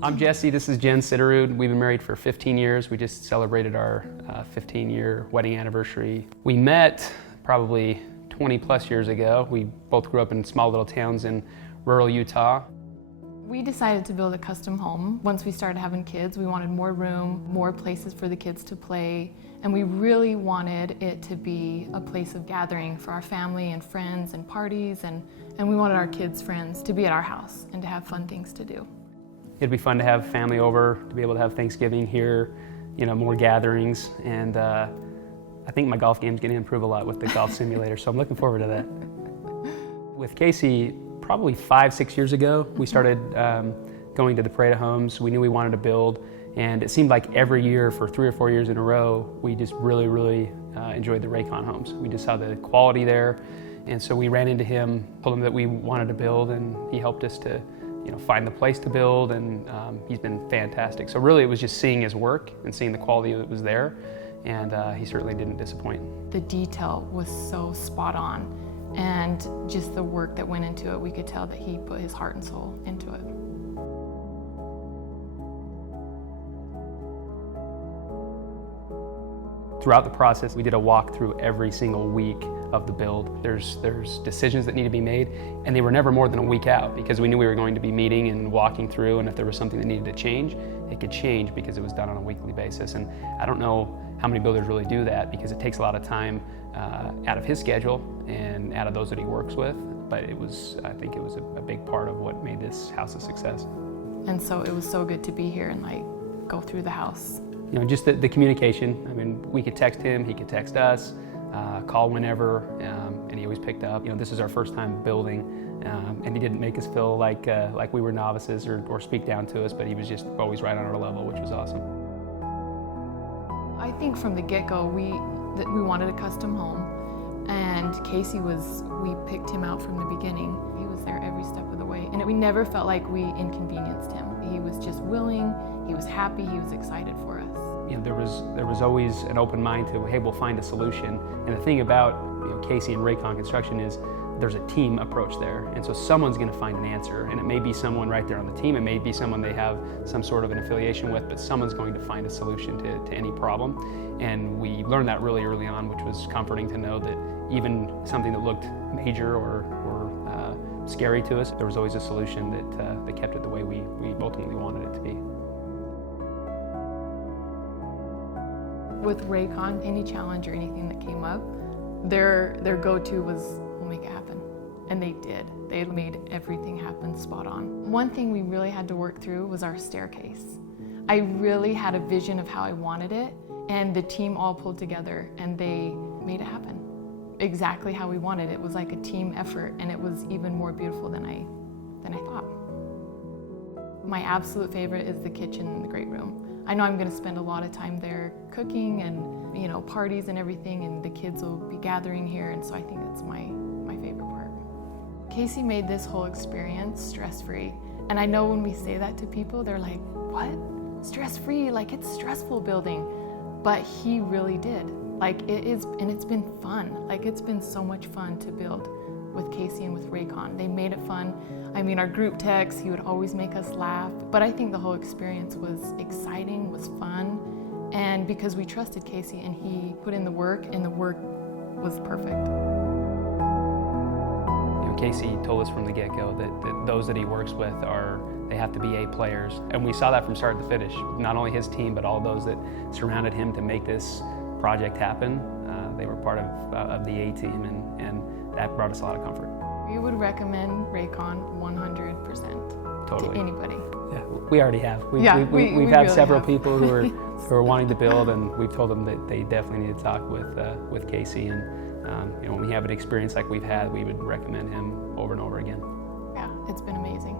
I'm Jesse, this is Jen Sitterud. We've been married for 15 years. We just celebrated our 15-year wedding anniversary. We met probably 20 plus years ago. We both grew up in small little towns in rural Utah. We decided to build a custom home. Once we started having kids, we wanted more room, more places for the kids to play, and we really wanted it to be a place of gathering for our family and friends and parties, and we wanted our kids' friends to be at our house and to have fun things to do. It'd be fun to have family over, to be able to have Thanksgiving here, you know, more gatherings, and I think my golf game's going to improve a lot with the golf simulator, so I'm looking forward to that. With Casey, probably 5-6 years ago, we started going to the parade of homes. We knew we wanted to build, and it seemed like every year for 3 or 4 years in a row, we just really enjoyed the Raykon homes. We just saw the quality there, and so we ran into him, told him that we wanted to build, and he helped us to find the place to build, and he's been fantastic. So really it was just seeing his work and seeing the quality that was there, and he certainly didn't disappoint. The detail was so spot on, and just the work that went into it, we could tell that he put his heart and soul into it. Throughout the process, we did a walkthrough every single week of the build. There's decisions that need to be made, and they were never more than a week out because we knew we were going to be meeting and walking through, and if there was something that needed to change, it could change because it was done on a weekly basis. And I don't know how many builders really do that because it takes a lot of time out of his schedule and out of those that he works with, but I think it was a big part of what made this house a success. And so it was so good to be here and go through the house. Just the communication. I mean, we could text him, he could text us, call whenever, and he always picked up. This is our first time building, and he didn't make us feel like we were novices or speak down to us, but he was just always right on our level, which was awesome. I think from the get-go, we wanted a custom home, and Casey we picked him out from the beginning. He was there every step of the way, and we never felt like we inconvenienced him. He was just willing, he was happy, he was excited for us. There was always an open mind to, hey, we'll find a solution. And the thing about Casey and Raykon Construction is there's a team approach there, and so someone's going to find an answer, and it may be someone right there on the team, it may be someone they have some sort of an affiliation with, but someone's going to find a solution to any problem. And we learned that really early on, which was comforting to know that even something that looked major or scary to us, there was always a solution that kept it the way we ultimately wanted it to be. With Raykon, any challenge or anything that came up, their go-to was, we'll make it happen. And they did. They made everything happen spot on. One thing we really had to work through was our staircase. I really had a vision of how I wanted it, and the team all pulled together and they made it happen. Exactly how we wanted it. It was like a team effort, and it was even more beautiful than I thought. My absolute favorite is the kitchen and the great room. I know I'm going to spend a lot of time there cooking and parties and everything, and the kids will be gathering here, and so I think that's my favorite part. Casey made this whole experience stress-free, and I know when we say that to people, they're like, what? Stress-free? Like, it's stressful building. But he really did. It is, and it's been fun. It's been so much fun to build with Casey and with Raykon. They made it fun. I mean, our group text, he would always make us laugh. But I think the whole experience was exciting, was fun, and because we trusted Casey and he put in the work, and the work was perfect. Casey told us from the get-go that those that he works with they have to be A players, and we saw that from start to finish. Not only his team, but all those that surrounded him to make this project happen. They were part of the A team, and that brought us a lot of comfort. We would recommend Raykon 100% Totally. to anybody. Yeah, we already have. We've we had really several have. people who are wanting to build, and we've told them that they definitely need to talk with Casey. And when we have an experience like we've had, we would recommend him over and over again. Yeah, it's been amazing.